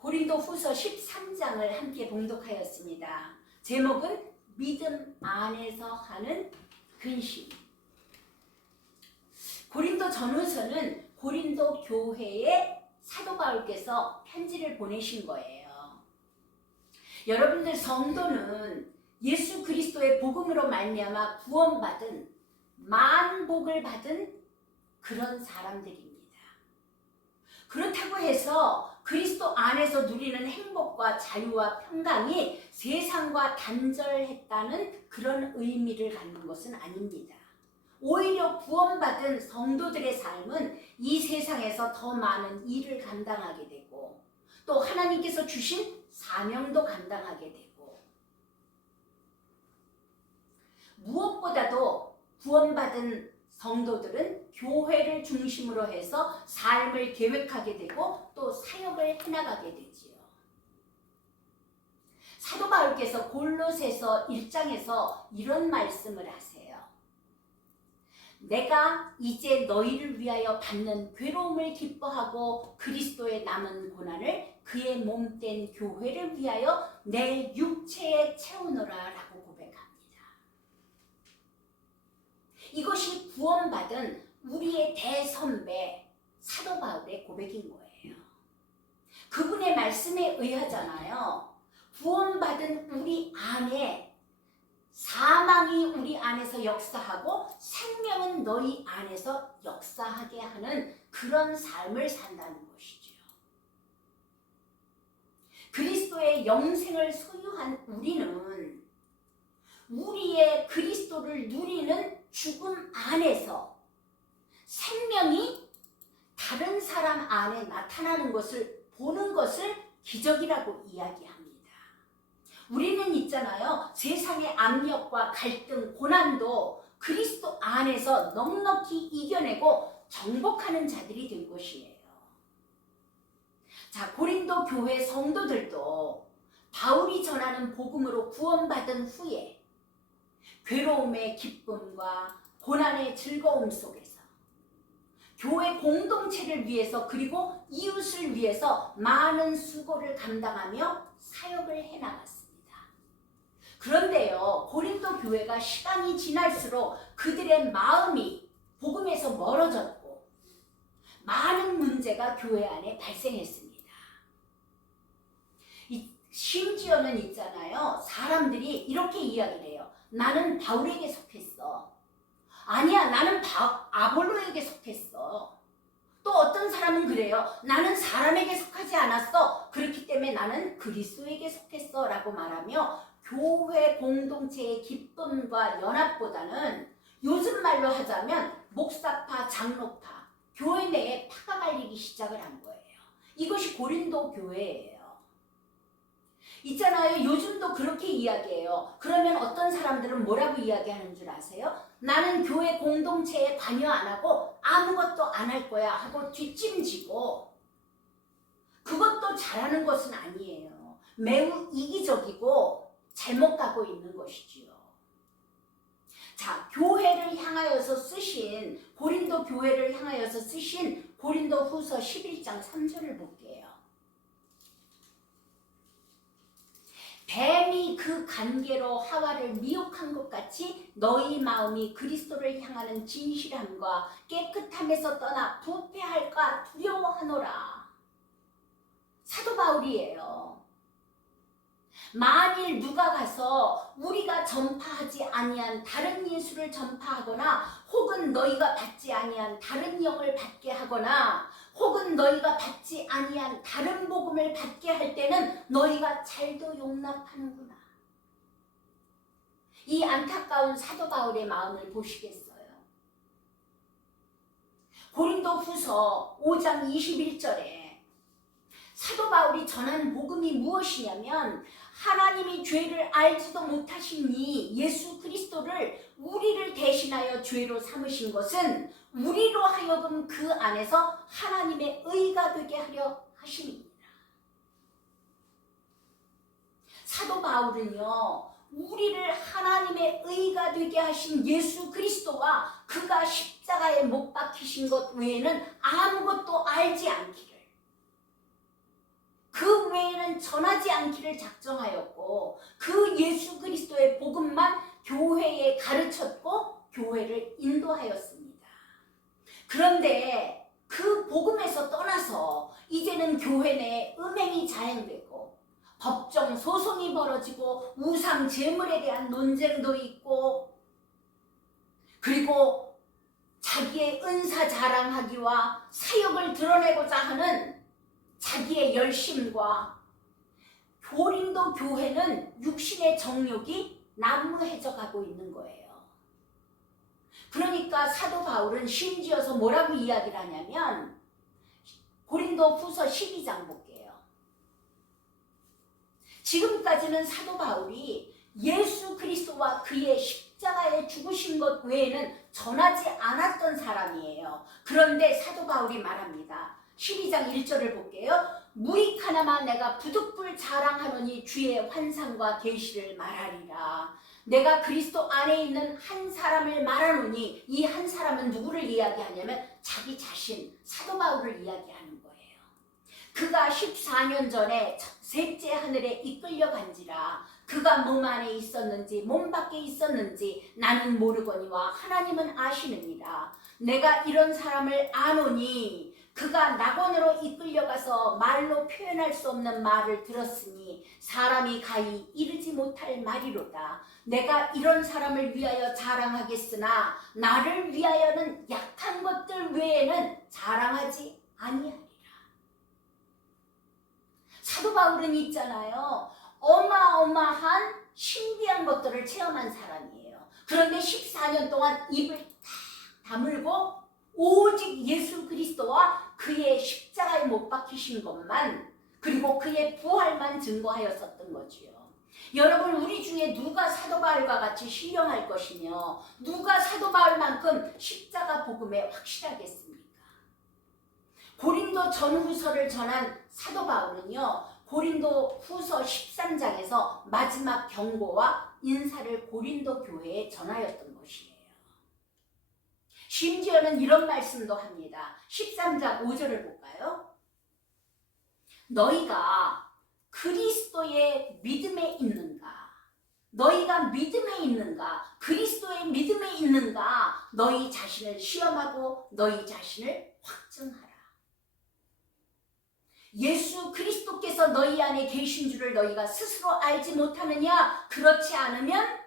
고린도후서 13장을 함께 봉독하였습니다. 제목은 믿음 안에서 하는 근심. 고린도 전후서는 고린도 교회에 사도 바울께서 편지를 보내신 거예요. 여러분들 성도는 예수 그리스도의 복음으로 말미암아 구원받은 만복을 받은 그런 사람들입니다. 그렇다고 해서 그리스도 안에서 누리는 행복과 자유와 평강이 세상과 단절했다는 그런 의미를 갖는 것은 아닙니다. 오히려 구원받은 성도들의 삶은 이 세상에서 더 많은 일을 감당하게 되고 또 하나님께서 주신 사명도 감당하게 되고 무엇보다도 구원받은 성도들은 교회를 중심으로 해서 삶을 계획하게 되고 또 사역을 해나가게 되지요. 사도 바울께서 골로새서 1장에서 이런 말씀을 하세요. 내가 이제 너희를 위하여 받는 괴로움을 기뻐하고 그리스도의 남은 고난을 그의 몸된 교회를 위하여 내 육체에 채우노라 라고 고백합니다. 이것이 구원받은 우리의 대선배 사도 바울의 고백인 거예요. 그분의 말씀에 의하잖아요. 구원받은 우리 안에 사망이 우리 안에서 역사하고 생명은 너희 안에서 역사하게 하는 그런 삶을 산다는 것이죠. 그리스도의 영생을 소유한 우리는 우리의 그리스도를 누리는 죽음 안에서 생명이 다른 사람 안에 나타나는 것을 보는 것을 기적이라고 이야기합니다. 우리는 있잖아요. 세상의 압력과 갈등, 고난도 그리스도 안에서 넉넉히 이겨내고 정복하는 자들이 될 것이에요. 자, 고린도 교회 성도들도 바울이 전하는 복음으로 구원받은 후에 괴로움의 기쁨과 고난의 즐거움 속에서 교회 공동체를 위해서 그리고 이웃을 위해서 많은 수고를 감당하며 사역을 해나갔습니다. 그런데요, 고린도 교회가 시간이 지날수록 그들의 마음이 복음에서 멀어졌고 많은 문제가 교회 안에 발생했습니다. 심지어는 있잖아요, 사람들이 이렇게 이야기를 해요. 나는 바울에게 속했어. 아니야, 나는 아볼로에게 속했어. 또 어떤 사람은 그래요. 나는 사람에게 속하지 않았어. 그렇기 때문에 나는 그리스도에게 속했어 라고 말하며 교회 공동체의 기쁨과 연합보다는 요즘 말로 하자면 목사파, 장로파, 교회 내에 파가 갈리기 시작을 한 거예요. 이것이 고린도 교회예요. 있잖아요. 요즘도 그렇게 이야기해요. 그러면 어떤 사람들은 뭐라고 이야기하는 줄 아세요? 나는 교회 공동체에 관여 안 하고 아무것도 안 할 거야 하고 뒷짐지고 그것도 잘하는 것은 아니에요. 매우 이기적이고 잘못 가고 있는 것이지요. 자, 교회를 향하여서 쓰신 고린도 교회를 향하여서 쓰신 고린도 후서 11장 3절을 볼게요. 뱀이 그 관계로 하와를 미혹한 것 같이 너희 마음이 그리스도를 향하는 진실함과 깨끗함에서 떠나 부패할까 두려워하노라. 사도 바울이에요. 만일 누가 가서 우리가 전파하지 아니한 다른 예수를 전파하거나 혹은 너희가 받지 아니한 다른 영을 받게 하거나 혹은 너희가 받지 아니한 다른 복음을 받게 할 때는 너희가 잘도 용납하는구나. 이 안타까운 사도 바울의 마음을 보시겠어요? 고린도 후서 5장 21절에 사도 바울이 전한 복음이 무엇이냐면 하나님이 죄를 알지도 못하신 이 예수 그리스도를 우리를 대신하여 죄로 삼으신 것은 우리로 하여금 그 안에서 하나님의 의가 되게 하려 하심입니다. 사도 바울은요, 우리를 하나님의 의가 되게 하신 예수 그리스도와 그가 십자가에 못 박히신 것 외에는 아무것도 알지 않기를, 그 외에는 전하지 않기를 작정하였고 그 예수 그리스도의 복음만 교회에 가르쳤고 교회를 인도하였습니다. 그런데 그 복음에서 떠나서 이제는 교회 내에 음행이 자행되고 법정 소송이 벌어지고 우상 제물에 대한 논쟁도 있고, 그리고 자기의 은사 자랑하기와 사역을 드러내고자 하는 자기의 열심과, 고린도 교회는 육신의 정욕이 난무해져 가고 있는 거예요. 그러니까 사도 바울은 심지어서 뭐라고 이야기를 하냐면, 고린도 후서 12장 볼게요. 지금까지는 사도 바울이 예수 그리스도와 그의 십자가에 죽으신 것 외에는 전하지 않았던 사람이에요. 그런데 사도 바울이 말합니다. 12장 1절을 볼게요. 무익 하나만 내가 부득불 자랑하노니 주의 환상과 계시를 말하리라. 내가 그리스도 안에 있는 한 사람을 말하노니, 이 한 사람은 누구를 이야기하냐면 자기 자신, 사도 바울을 이야기하는 거예요. 그가 14년 전에 셋째 하늘에 이끌려간지라. 그가 몸 안에 있었는지 몸 밖에 있었는지 나는 모르거니와 하나님은 아시느니라. 내가 이런 사람을 아노니 그가 낙원으로 이끌려가서 말로 표현할 수 없는 말을 들었으니 사람이 가히 이르지 못할 말이로다. 내가 이런 사람을 위하여 자랑하겠으나 나를 위하여는 약한 것들 외에는 자랑하지 아니하리라. 사도 바울은 있잖아요, 어마어마한 신비한 것들을 체험한 사람이에요. 그런데 14년 동안 입을 탁 다물고 오직 예수 그리스도와 그의 십자가에 못 박히신 것만, 그리고 그의 부활만 증거하였었던 거지요. 여러분, 우리 중에 누가 사도 바울과 같이 신령할 것이며 누가 사도 바울만큼 십자가 복음에 확실하겠습니까? 고린도 전후서를 전한 사도 바울은요, 고린도 후서 13장에서 마지막 경고와 인사를 고린도 교회에 전하였던 것이에요. 심지어는 이런 말씀도 합니다. 13장 5절을 볼까요? 너희가 그리스도의 믿음에 있는가? 너희가 믿음에 있는가? 그리스도의 믿음에 있는가? 너희 자신을 시험하고 너희 자신을 확증하라. 예수 그리스도께서 너희 안에 계신 줄을 너희가 스스로 알지 못하느냐? 그렇지 않으면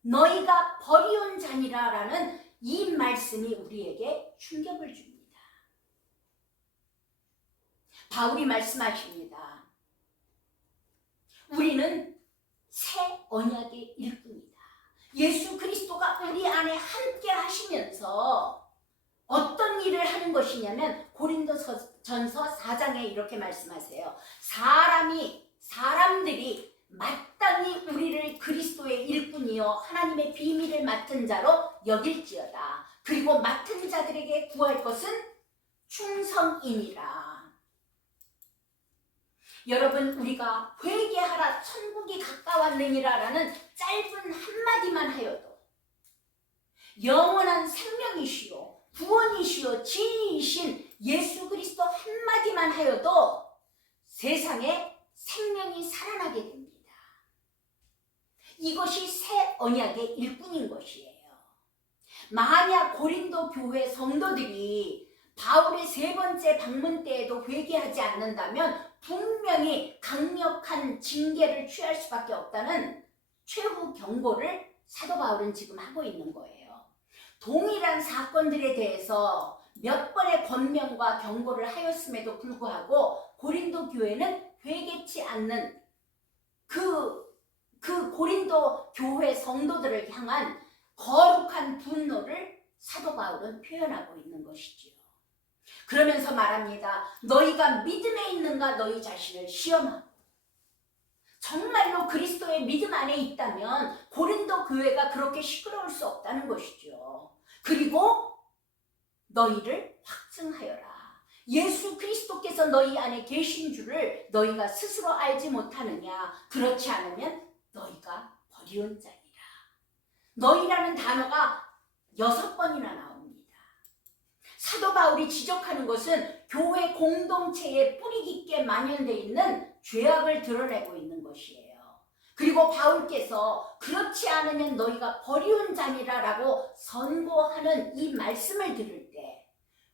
너희가 버리온 자니라라는 이 말씀이 우리에게 충격을 줍니다. 바울이 말씀하십니다. 우리는 새 언약의 일꾼이다. 예수 그리스도가 우리 안에 함께 하시면서 어떤 일을 하는 것이냐면, 고린도전서 4장에 이렇게 말씀하세요. 사람들이 마땅히 우리를 그리스도의 일꾼이요 하나님의 비밀을 맡은 자로 여길지어다. 그리고 맡은 자들에게 구할 것은 충성이니라. 여러분, 우리가 회개하라 천국이 가까웠느니라라는 짧은 한마디만 하여도, 영원한 생명이시요 구원이시요 진리이신 예수 그리스도 한마디만 하여도 세상에 생명이 살아나게 됩니다. 이것이 새 언약의 일꾼인 것이에요. 만약 고린도 교회 성도들이 바울의 세 번째 방문 때에도 회개하지 않는다면 분명히 강력한 징계를 취할 수밖에 없다는 최후 경고를 사도 바울은 지금 하고 있는 거예요. 동일한 사건들에 대해서 몇 번의 권면과 경고를 하였음에도 불구하고 고린도 교회는 회개치 않는 그 고린도 교회 성도들을 향한 거룩한 분노를 사도 바울은 표현하고 있는 것이지요. 그러면서 말합니다. 너희가 믿음에 있는가? 너희 자신을 시험하고. 정말로 그리스도의 믿음 안에 있다면 고린도 교회가 그렇게 시끄러울 수 없다는 것이죠. 그리고 너희를 확증하여라. 예수 그리스도께서 너희 안에 계신 줄을 너희가 스스로 알지 못하느냐? 그렇지 않으면 너희가 버리온 자니라. 너희라는 단어가 6번이나 나옵니다. 사도 바울이 바울이 지적하는 것은 교회 공동체에 뿌리 깊게 만연되어 있는 죄악을 드러내고 있는 것이에요. 그리고 바울께서 그렇지 않으면 너희가 버리운 자니라 라고 선고하는 이 말씀을 들을 때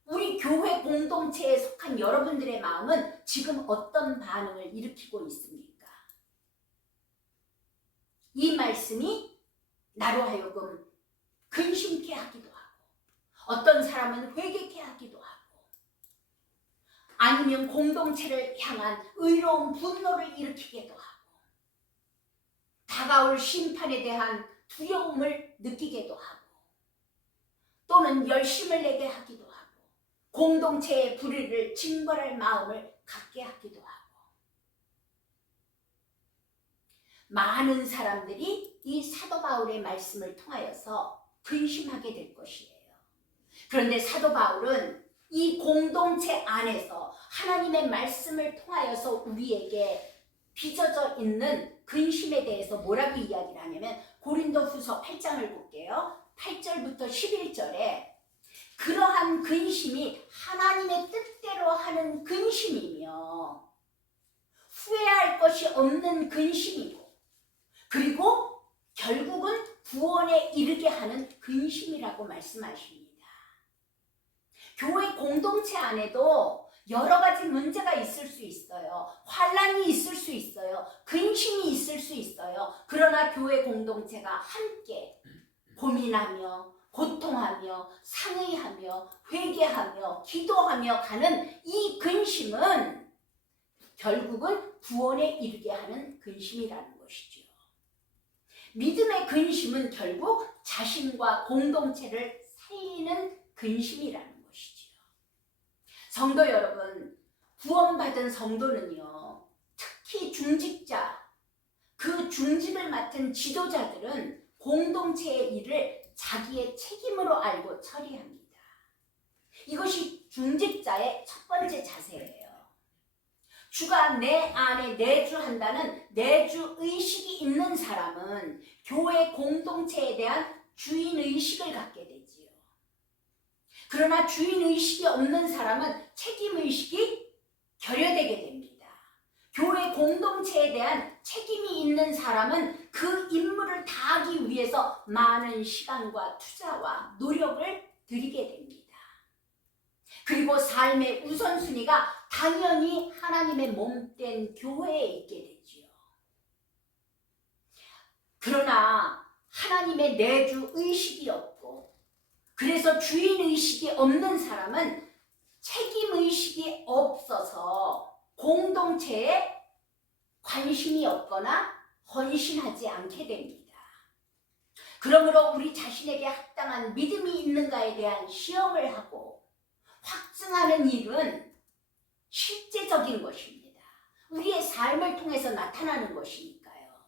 우리 교회 공동체에 속한 여러분들의 마음은 지금 어떤 반응을 일으키고 있습니까? 이 말씀이 나로 하여금 근심케 하기도 하고 어떤 사람은 회개케 하기도 하고 아니면 공동체를 향한 의로운 분노를 일으키기도 하고 다가올 심판에 대한 두려움을 느끼게도 하고 또는 열심을 내게 하기도 하고 공동체의 불의를 징벌할 마음을 갖게 하기도 하고 많은 사람들이 이 사도 바울의 말씀을 통하여서 근심하게 될 것이에요. 그런데 사도 바울은 이 공동체 안에서 하나님의 말씀을 통하여서 우리에게 빚어져 있는 근심에 대해서 뭐라고 이야기를 하냐면 고린도후서 8장을 볼게요. 8절부터 11절에 그러한 근심이 하나님의 뜻대로 하는 근심이며 후회할 것이 없는 근심이고 그리고 결국은 구원에 이르게 하는 근심이라고 말씀하십니다. 교회 공동체 안에도 여러 가지 문제가 있을 수 있어요. 환난이 있을 수 있어요. 근심이 있을 수 있어요. 그러나 교회 공동체가 함께 고민하며 고통하며 상의하며 회개하며 기도하며 가는 이 근심은 결국은 구원에 이르게 하는 근심이라는 것이죠. 믿음의 근심은 결국 자신과 공동체를 살리는 근심이라는 것이죠. 성도 여러분, 구원받은 성도는요, 특히 중직자, 그 중직을 맡은 지도자들은 공동체의 일을 자기의 책임으로 알고 처리합니다. 이것이 중직자의 첫 번째 자세예요. 주가 내 안에 내주한다는 내주의식이 있는 사람은 교회 공동체에 대한 주인의식을 갖게 되지요. 그러나 주인의식이 없는 사람은 책임의식이 결여되게 됩니다. 교회 공동체에 대한 책임이 있는 사람은 그 임무를 다하기 위해서 많은 시간과 투자와 노력을 들이게 됩니다. 그리고 삶의 우선순위가 당연히 하나님의 몸된 교회에 있게 되지요. 그러나 하나님의 내주의식이 없고 그래서 주인의식이 없는 사람은 책임의식이 없어서 공동체에 관심이 없거나 헌신하지 않게 됩니다. 그러므로 우리 자신에게 합당한 믿음이 있는가에 대한 시험을 하고 확증하는 일은 실제적인 것입니다. 우리의 삶을 통해서 나타나는 것이니까요.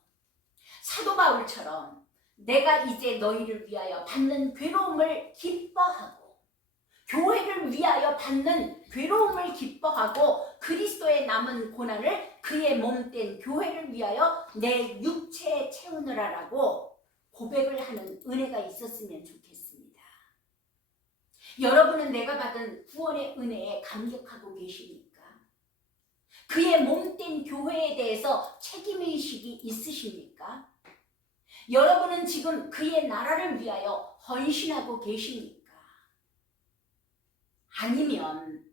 사도 바울처럼 내가 이제 너희를 위하여 받는 괴로움을 기뻐하고 교회를 위하여 받는 괴로움을 기뻐하고 그리스도의 남은 고난을 그의 몸된 교회를 위하여 내 육체에 채우느라라고 고백을 하는 은혜가 있었으면 좋겠습니다. 여러분은 내가 받은 구원의 은혜에 감격하고 계십니까? 그의 몸된 교회에 대해서 책임의식이 있으십니까? 여러분은 지금 그의 나라를 위하여 헌신하고 계십니까? 아니면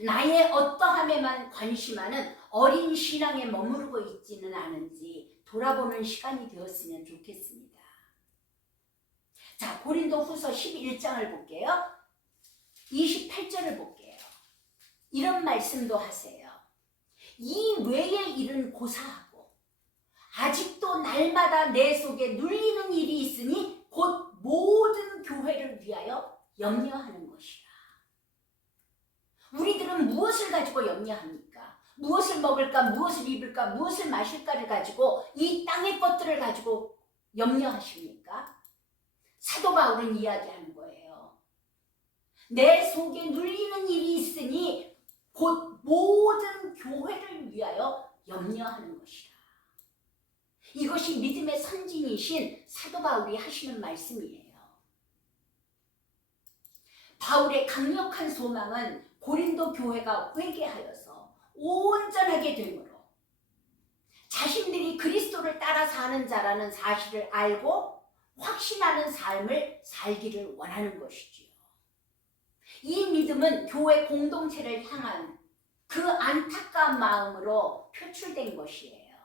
나의 어떠함에만 관심하는 어린 신앙에 머무르고 있지는 않은지 돌아보는 시간이 되었으면 좋겠습니다. 자, 고린도후서 11장을 볼게요. 28절을 볼게요. 이런 말씀도 하세요. 이 외의 일은 고사하고 아직도 날마다 내 속에 눌리는 일이 있으니 곧 모든 교회를 위하여 염려하는 것이라. 우리들은 무엇을 가지고 염려합니까? 무엇을 먹을까, 무엇을 입을까, 무엇을 마실까를 가지고 이 땅의 것들을 가지고 염려하십니까? 사도 바울은 이야기하는 거예요. 내 속에 눌리는 일이 있으니 곧 모든 교회를 위하여 염려하는 것이라. 이것이 믿음의 선진이신 사도 바울이 하시는 말씀이에요. 바울의 강력한 소망은 고린도 교회가 회개하여서 온전하게 되므로 자신들이 그리스도를 따라 사는 자라는 사실을 알고 확신하는 삶을 살기를 원하는 것이지요. 이 믿음은 교회 공동체를 향한 그 안타까운 마음으로 표출된 것이에요.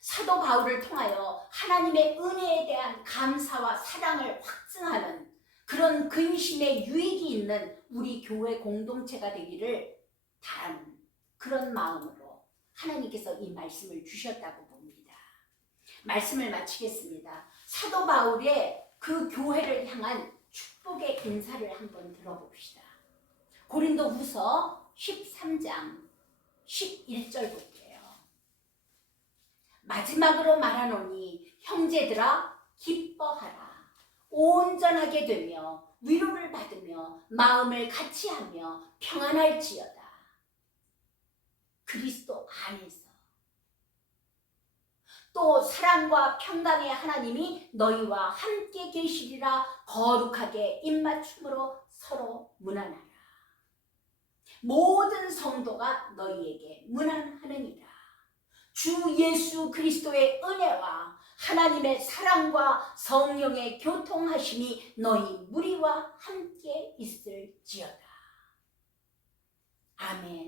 사도 바울을 통하여 하나님의 은혜에 대한 감사와 사랑을 확증하는 그런 근심의 유익이 있는 우리 교회 공동체가 되기를 바라는 그런 마음으로 하나님께서 이 말씀을 주셨다고 봅니다. 말씀을 마치겠습니다. 사도 바울의 그 교회를 향한 축복의 인사를 한번 들어봅시다. 고린도 후서 13장 11절 볼게요. 마지막으로 말하노니 형제들아 기뻐하라. 온전하게 되며 위로를 받으며 마음을 같이하며 평안할지어다. 그리스도 안에서 또 사랑과 평강의 하나님이 너희와 함께 계시리라. 거룩하게 입맞춤으로 서로 문안하라. 모든 성도가 너희에게 문안하느니라. 주 예수 그리스도의 은혜와 하나님의 사랑과 성령의 교통하심이 너희 무리와 함께 있을지어다. 아멘.